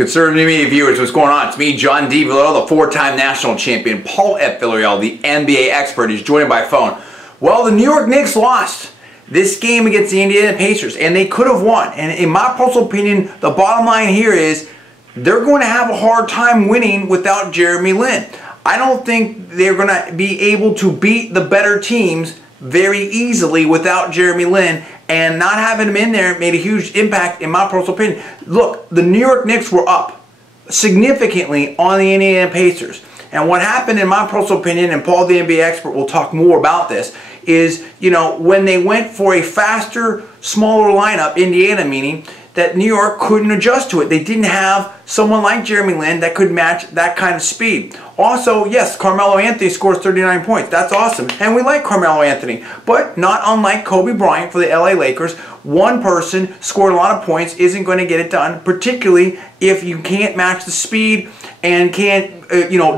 Conservative media viewers, what's going on? It's me, John D. Villarreal, the four-time national champion. Paul F. Villarreal, the NBA expert, is joining by phone. Well, the New York Knicks lost this game against the Indiana Pacers, and they could have won. And in my personal opinion, the bottom line here is they're going to have a hard time winning without Jeremy Lin. I don't think they're going to be able to beat the better teams very easily without Jeremy Lin, and not having him in there made a huge impact in my personal opinion. Look, the New York Knicks were up significantly on the Indiana Pacers. And what happened in my personal opinion, and Paul the NBA expert will talk more about this, is, you know, when they went for a faster, smaller lineup, Indiana meaning, that New York couldn't adjust to it. They didn't have someone like Jeremy Lin that could match that kind of speed. Also, yes, Carmelo Anthony scores 39 points. That's awesome. And we like Carmelo Anthony. But not unlike Kobe Bryant for the LA Lakers, one person scoring a lot of points isn't going to get it done, particularly if you can't match the speed and can't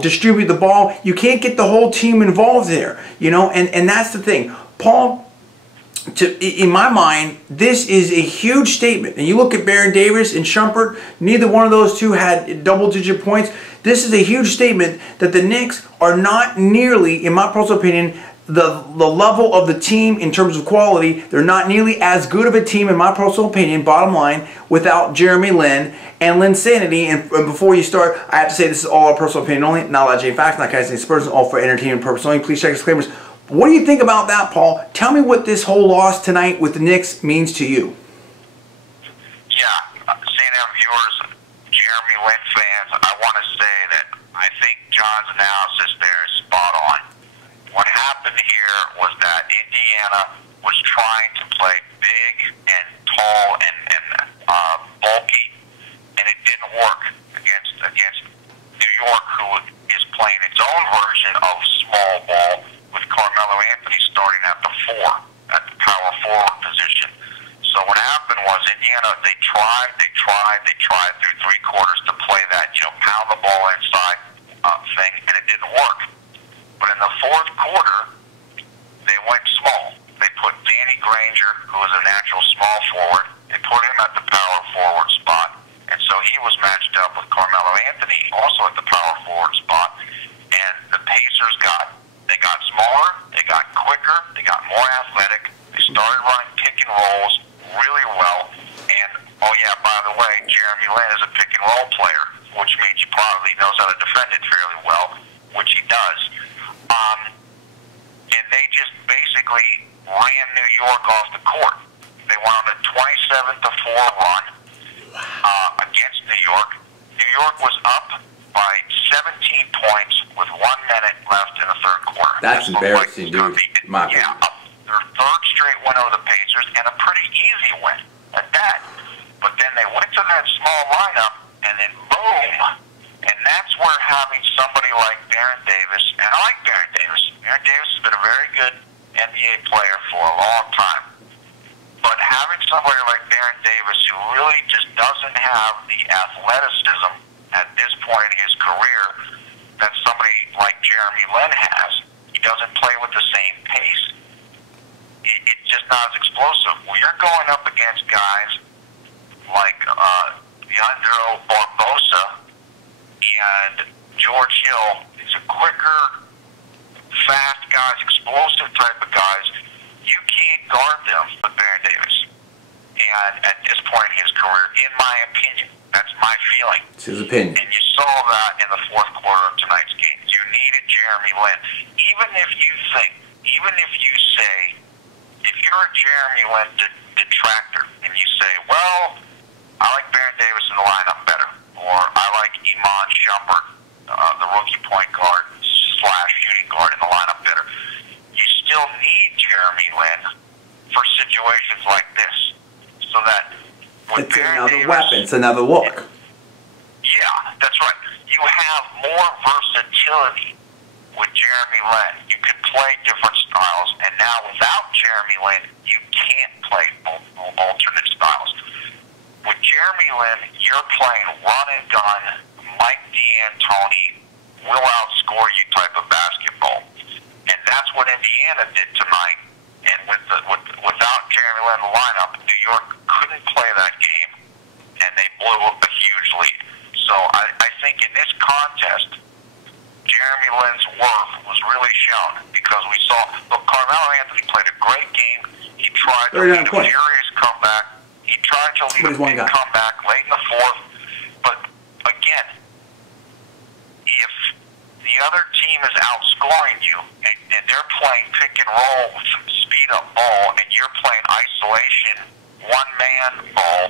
distribute the ball. You can't get the whole team involved there, and that's the thing. Paul, in my mind, this is a huge statement. And you look at Baron Davis and Shumpert, neither one of those two had double-digit points. This is a huge statement that the Knicks are not nearly, in my personal opinion, the level of the team in terms of quality. They're not nearly as good of a team, in my personal opinion, bottom line, without Jeremy Lin and Linsanity. And before you start, I have to say this is all our personal opinion only, not a lot of facts, not guys saying Spurs, all for entertainment purposes only. Please check disclaimers. What do you think about that, Paul? Tell me what this whole loss tonight with the Knicks means to you. Yeah, CNN viewers, Jeremy Lin fans, I want to say that I think John's analysis there is spot on. What happened here was that Indiana was trying to play big and tall and bulky, and it didn't work against New York, who is playing its own version of small ball, with Carmelo Anthony starting at the 4, at the power forward position. So what happened was Indiana, they tried through 3 quarters to play that, pound the ball inside thing, and it didn't work. But in the 4th quarter, they went small. They put Danny Granger, who was a natural small forward, they put him at the power forward spot, and so he was matched up with Carmelo Anthony, also at the power forward spot, and the Pacers got smaller, they got quicker, they got more athletic, they started running pick and rolls really well, and, oh yeah, by the way, Jeremy Lin is a pick and roll player, which means he probably knows how to defend it fairly well, which he does. And they just basically ran New York off the court. They went on a 27-4 run against New York. New York was up by 17 points with 1 minute left in the 3rd quarter. That's embarrassing, dude. Yeah, their 3rd straight win over the Pacers, and a pretty easy win at that. But then they went to that small lineup, and then boom. And that's where having somebody like Baron Davis, and I like Baron Davis. Baron Davis has been a very good NBA player for a long time. But having somebody like Baron Davis who really just doesn't have the athleticism at this point in his career that somebody like Jeremy Lin has, he doesn't play with the same pace. It's just not as explosive. When you're going up against guys like Leandro Barbosa and George Hill, these are quicker, fast guys, explosive type of guys, you can't guard them with Baron Davis. And at this point in his career, in my opinion, that's my feeling. It's his opinion. And you saw that in the 4th quarter of tonight's game. You needed Jeremy Lin. Even if you say, if you're a Jeremy Lin detractor, and you say, well, I like Baron Davis in the lineup better, or I like Iman Shumpert, the rookie point guard / shooting guard in the lineup better, you still need Jeremy Lin for situations like this. So that with it's Baron another Davis, weapon, it's another look. Yeah, that's right. You have more versatility with Jeremy Lin. You can play different styles, and now without Jeremy Lin, you can't play alternate styles. With Jeremy Lin, you're playing run and gun, Mike D'Antoni, will outscore you type of basketball. And that's what Indiana did tonight. And without Jeremy Lin in the lineup, New York couldn't play that game, and they blew up a huge lead. contest, Jeremy Lin's worth was really shown because we saw, look, Carmelo Anthony played a great game. He tried to lead a furious comeback. He tried to lead a big comeback late in the fourth. But, again, if the other team is outscoring you and they're playing pick and roll with some speed-up ball and you're playing isolation, one-man ball,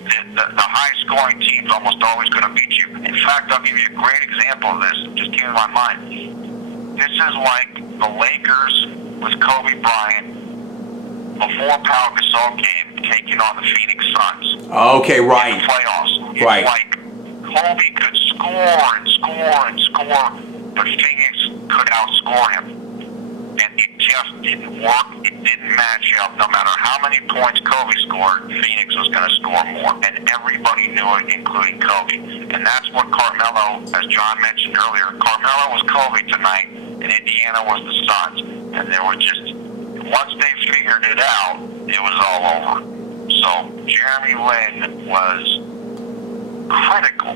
the high-scoring team's almost always going to beat you. In fact, I'll give you a great example of this. It just came to my mind. This is like the Lakers with Kobe Bryant before Pau Gasol came taking on the Phoenix Suns. Okay, right. In the playoffs. It's right. like Kobe could score and score and score, but Phoenix could outscore him. And it just didn't work. It didn't match up. No matter how many points Kobe scored, Phoenix was going to score more. And everybody knew it, including Kobe. And that's what Carmelo, as John mentioned earlier, Carmelo was Kobe tonight, and Indiana was the Suns. And there were just, once they figured it out, it was all over. So Jeremy Lin was critical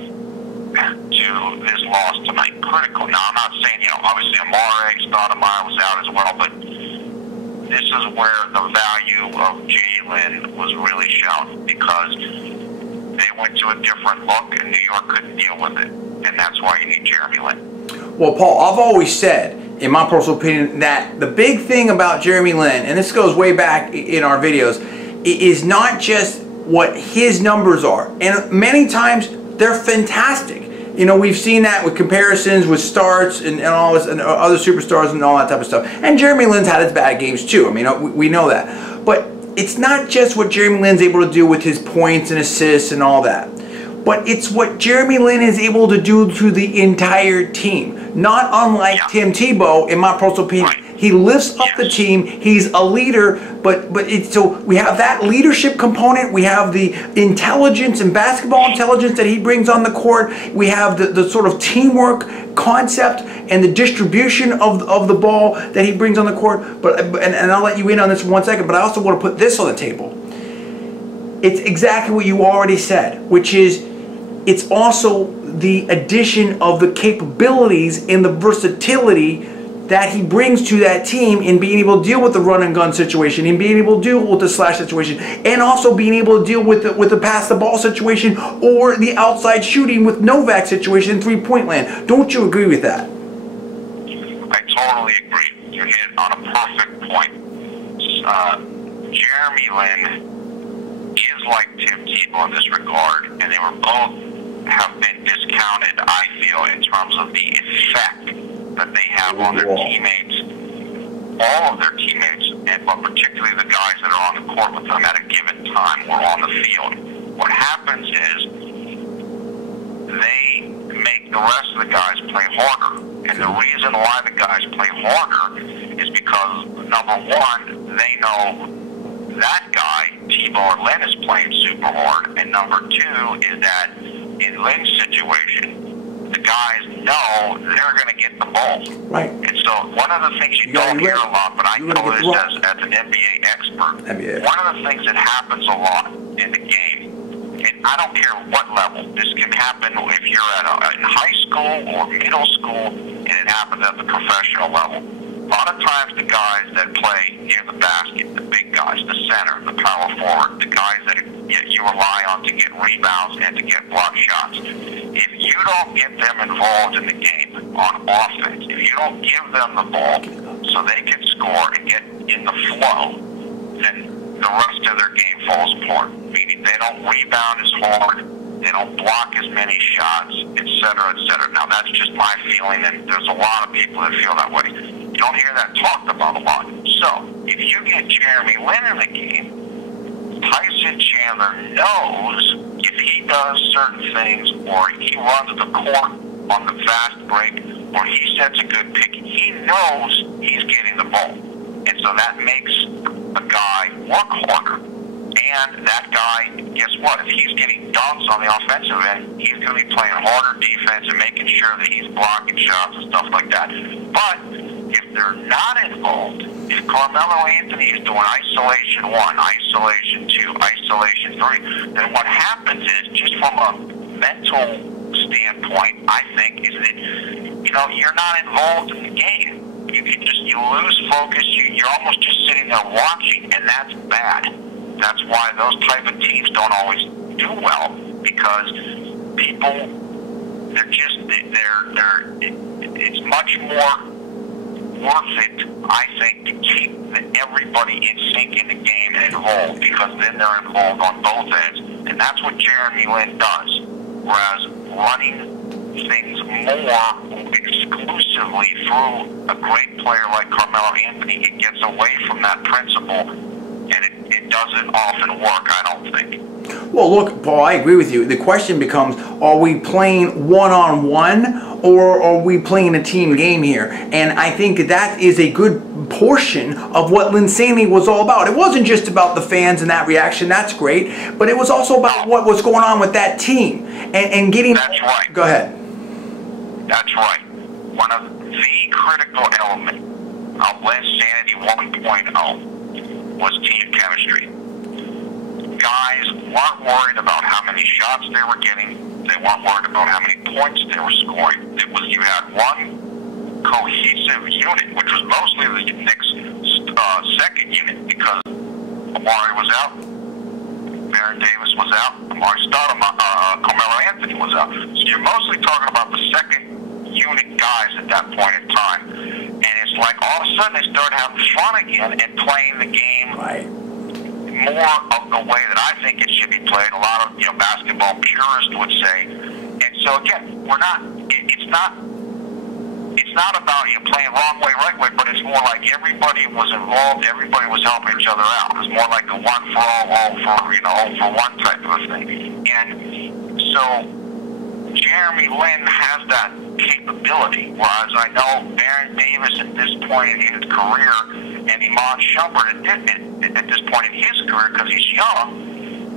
to this loss tonight. Critical. Now, I'm not saying, obviously Amare Stoudemire was out as well, but this is where the value of J-Lin was really shown because they went to a different look and New York couldn't deal with it. And that's why you need Jeremy Lin. Well, Paul, I've always said, in my personal opinion, that the big thing about Jeremy Lin, and this goes way back in our videos, is not just what his numbers are. And many times, they're fantastic. We've seen that with comparisons with starts and all this, and other superstars and all that type of stuff. And Jeremy Lin's had his bad games too. I mean, we know that. But it's not just what Jeremy Lin's able to do with his points and assists and all that. But it's what Jeremy Lin is able to do to the entire team. Not unlike Tim Tebow, in my personal opinion. He lifts up the team. He's a leader, but so we have that leadership component. We have the intelligence and basketball intelligence that he brings on the court. We have the sort of teamwork concept and the distribution of the ball that he brings on the court. And I'll let you in on this for 1 second, but I also want to put this on the table. It's exactly what you already said, which is it's also the addition of the capabilities and the versatility that he brings to that team in being able to deal with the run and gun situation, in being able to deal with the slash situation, and also being able to deal with the pass the ball situation or the outside shooting with Novak situation in three-point land. Don't you agree with that? I totally agree. You hit on a perfect point. Jeremy Lin is like Tim Tebow in this regard, and they were both have been discounted, I feel, in terms of the effect that they have on their teammates, all of their teammates, but particularly the guys that are on the court with them at a given time or on the field. What happens is they make the rest of the guys play harder. And the reason why the guys play harder is because, number one, they know that guy, Tebow or Lin, is playing super hard. And number two is that in Lin's situation, the guys know they're going to get the ball. Right. And so one of the things you don't hear a lot, but I know this as an NBA expert, one of the things that happens a lot in the game, and I don't care what level, this can happen if you're in high school or middle school, and it happens at the professional level. A lot of times the guys that play near the basket, the big guys, the center, the power forward, the guys that you rely on to get rebounds and to get block shots, if you don't get them involved in the game on offense, if you don't give them the ball so they can score and get in the flow, then the rest of their game falls apart. Meaning they don't rebound as hard, they don't block as many shots, etc., etc. Now that's just my feeling, and there's a lot of people that feel that way. You don't hear that talked about a lot. So if you get Jeremy Lin in the game, Tyson Chandler knows if he does certain things, or he runs the court on the fast break, or he sets a good pick, he knows he's getting the ball. And so that makes a guy work harder. And that guy, guess what? If he's getting dunks on the offensive end, he's going to be playing harder defense and making sure that he's blocking shots and stuff like that. But if they're not involved, if Carmelo Anthony is doing isolation 1, isolation 2, isolation 3, then what happens is, just from a mental standpoint, I think, is that, you know, you're not involved in the game. You lose focus. You're almost just sitting there watching, and that's bad. That's why those type of teams don't always do well, because people, it's much more worth it, I think, to keep everybody in sync in the game and involved, because then they're involved on both ends, and that's what Jeremy Lin does. Whereas running things more exclusively through a great player like Carmelo Anthony, it gets away from that principle, and it doesn't often work, I don't think. Well, look, Paul, I agree with you. The question becomes, are we playing one-on-one, or are we playing a team game here? And I think that is a good portion of what Linsanity was all about. It wasn't just about the fans and that reaction. That's great. But it was also about what was going on with that team. And getting... That's right. Go ahead. That's right. One of the critical elements of Linsanity 1.0 was team chemistry. Guys weren't worried about how many shots they were getting. They weren't worried about how many points they were scoring. It was, you had one cohesive unit, which was mostly the Knicks' second unit, because Amari was out, Baron Davis was out, Carmelo Anthony was out. So you're mostly talking about the second unit guys at that point in time. And it's like all of a sudden they started having fun again and playing the game more of the way that I think it should be played. A lot of, you know, basketball purists would say. And so again, it's not about, you know, playing wrong way, right way, but it's more like everybody was involved, everybody was helping each other out. It was more like a one for all for, you know, all for one type of a thing. And so Jeremy Lin has that capability, whereas I know Baron Davis at this point in his career, and Iman Shumpert at this point in his career, because he's young,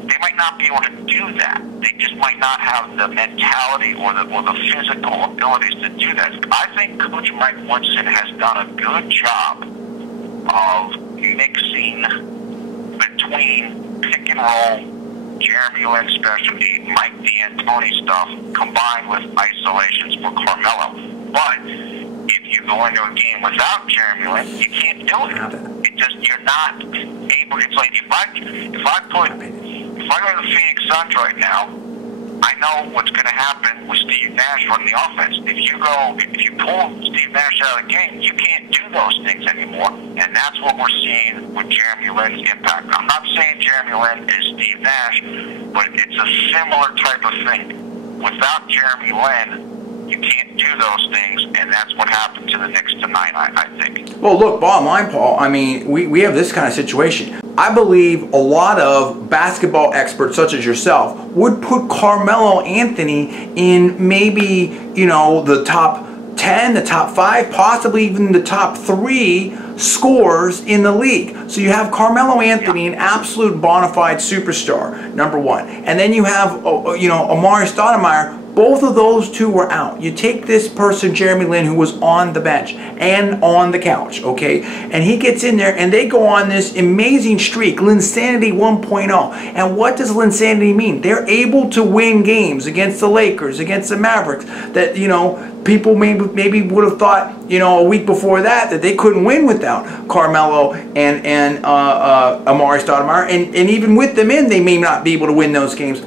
they might not be able to do that. They just might not have the mentality or the physical abilities to do that. I think Coach Mike Woodson has done a good job of mixing between pick and roll, Jeremy Lin specialty, Mike D'Antoni stuff, combined with isolations for Carmelo. But if you go into a game without Jeremy Lin, you can't do it. You're not able. It's like if I go to the Phoenix Suns right now, I know what's going to happen with Steve Nash running the offense. If you pull Steve Nash out of the game, you can't do those things anymore. And that's what we're seeing with Jeremy Lin's impact. I'm not saying Jeremy Lin is Steve Nash, but it's a similar type of thing. Without Jeremy Lin, you can't do those things, and that's what happened to the Knicks tonight, I think. Well, look, bottom line, Paul, I mean, we have this kind of situation. I believe a lot of basketball experts, such as yourself, would put Carmelo Anthony in maybe, you know, the top 10, the top 5, possibly even the top 3 scorers in the league. So you have Carmelo Anthony, an absolute bona fide superstar, number one. And then you have, you know, Amari Stoudemire. Both of those two were out. You take this person, Jeremy Lin, who was on the bench and on the couch, okay? And he gets in there, and they go on this amazing streak, Linsanity 1.0. And what does Linsanity mean? They're able to win games against the Lakers, against the Mavericks, that, you know, people maybe would have thought, you know, a week before that they couldn't win without Carmelo and Amari Stoudemire. And even with them in, they may not be able to win those games.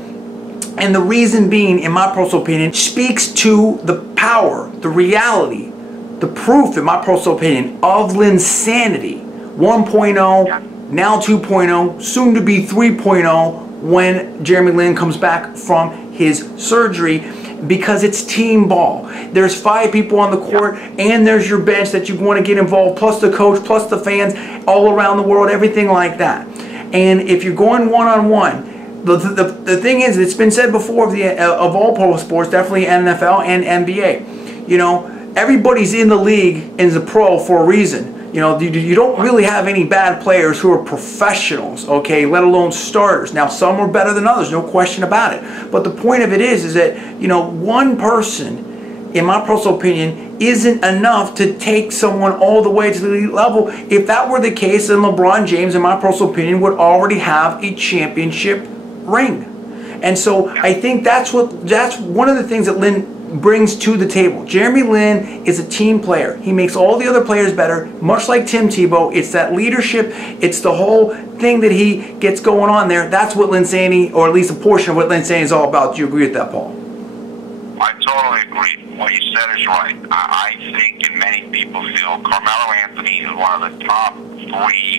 And the reason being, in my personal opinion, speaks to the power, the reality, the proof, in my personal opinion, of Linsanity 1.0, now 2.0, soon to be 3.0 when Jeremy Lin comes back from his surgery, because it's team ball. There's 5 people on the court, and there's your bench that you want to get involved, plus the coach, plus the fans all around the world, everything like that. And if you're going one-on-one, the thing is, it's been said before of all pro sports, definitely NFL and NBA. You know, everybody's in the league and is a pro for a reason. You know, you don't really have any bad players who are professionals, okay, let alone starters. Now, some are better than others, no question about it. But the point of it is that, you know, one person, in my personal opinion, isn't enough to take someone all the way to the elite level. If that were the case, then LeBron James, in my personal opinion, would already have a championship ring. And so I think that's one of the things that Lin brings to the table. Jeremy Lin is a team player. He makes all the other players better, much like Tim Tebow. It's that leadership. It's the whole thing that he gets going on there. That's what Linsanity, or at least a portion of what Linsanity is all about. Do you agree with that, Paul? I totally agree. What you said is right. I think, and many people feel, Carmelo Anthony is one of the top 3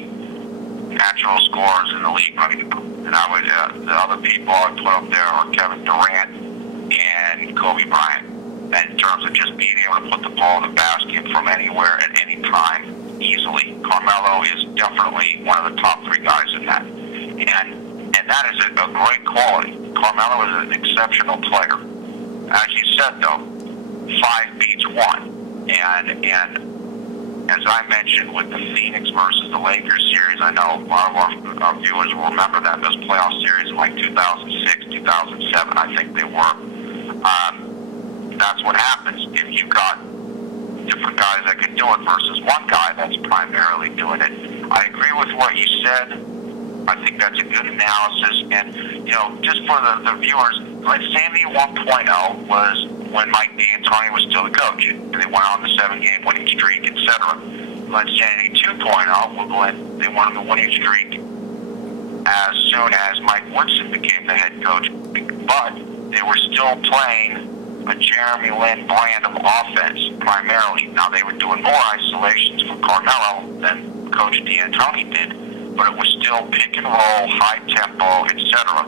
natural scorers in the league right now. And I would, the other people I would put up there are Kevin Durant and Kobe Bryant. And in terms of just being able to put the ball in the basket from anywhere at any time easily, Carmelo is definitely one of the top 3 guys in that. And that is a great quality. Carmelo is an exceptional player. As you said, though, 5 beats 1. And as I mentioned with the Phoenix versus the Lakers series, I know a lot of our viewers will remember that, those playoff series in like 2006, 2007, I think they were. That's what happens if you've got different guys that can do it versus one guy that's primarily doing it. I agree with what you said. I think that's a good analysis. And, you know, just for the viewers, Linsanity 1.0 was when Mike D'Antoni was still the coach, and they went on the 7-game winning streak, etc. Linsanity 2.0 was when they went on the winning streak as soon as Mike Woodson became the head coach, but they were still playing a Jeremy Lin brand of offense primarily. Now, they were doing more isolations for Carmelo than Coach D'Antoni did, but it was still pick and roll, high tempo, etc.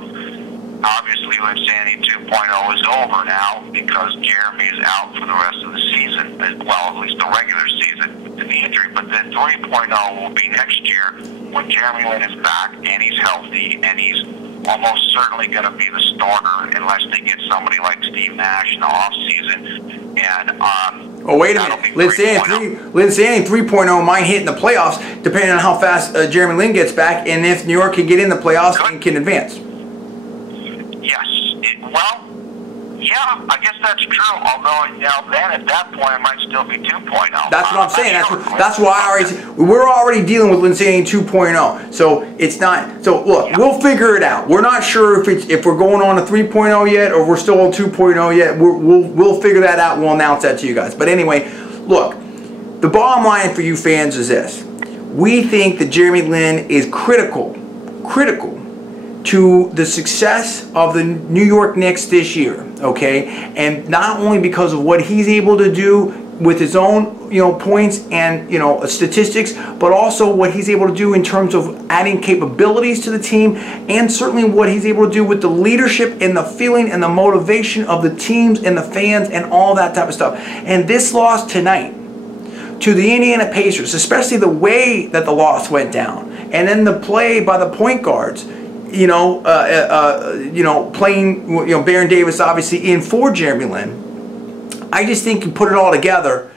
Obviously, Linsanity 2.0 is over now because Jeremy is out for the rest of the season, well, at least the regular season with the knee injury, but then 3.0 will be next year when Jeremy Lin is back and he's healthy and he's almost certainly going to be the starter unless they get somebody like Steve Nash in the offseason. And oh, wait a minute. Linsanity 3.0 might hit in the playoffs depending on how fast Jeremy Lin gets back and if New York can get in the playoffs and can advance. Yes. Well, yeah, I guess that's true. Although now then at that point it might still be 2.0. That's what I'm saying. That's why we're already dealing with Linsanity 2.0. So it's not. So look, we'll figure it out. We're not sure if we're going on a 3.0 yet or we're still on 2.0 yet. We'll figure that out. We'll announce that to you guys. But anyway, look, the bottom line for you fans is this: we think that Jeremy Lin is critical to the success of the New York Knicks this year, okay? And not only because of what he's able to do with his own, points and, statistics, but also what he's able to do in terms of adding capabilities to the team, and certainly what he's able to do with the leadership and the feeling and the motivation of the teams and the fans and all that type of stuff. And this loss tonight to the Indiana Pacers, especially the way that the loss went down, and then the play by the point guards, playing, Baron Davis obviously in for Jeremy Lin. I just think you put it all together,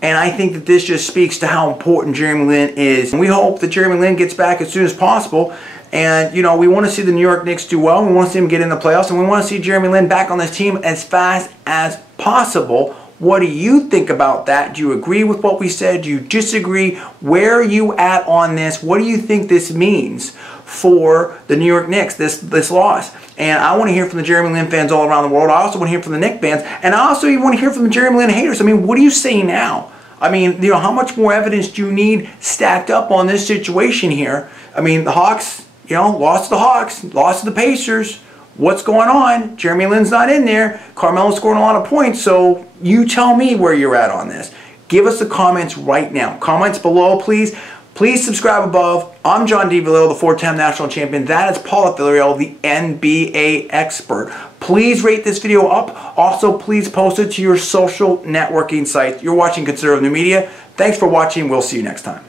and I think that this just speaks to how important Jeremy Lin is. And we hope that Jeremy Lin gets back as soon as possible. And, we want to see the New York Knicks do well. We want to see them get in the playoffs, and we want to see Jeremy Lin back on this team as fast as possible. What do you think about that? Do you agree with what we said? Do you disagree? Where are you at on this? What do you think this means for the New York Knicks, this loss? And I want to hear from the Jeremy Lin fans all around the world. I also want to hear from the Knicks fans. And I also even want to hear from the Jeremy Lin haters. I mean, what do you say now? I mean, how much more evidence do you need stacked up on this situation here? I mean, the Hawks, lost to the Hawks, lost to the Pacers. What's going on? Jeremy Lin's not in there. Carmelo's scoring a lot of points, so you tell me where you're at on this. Give us the comments right now. Comments below, please. Please subscribe above. I'm John D. Villarreal, the 4-time national champion. That is Paul Villarreal, the NBA expert. Please rate this video up. Also, please post it to your social networking sites. You're watching Conservative New Media. Thanks for watching. We'll see you next time.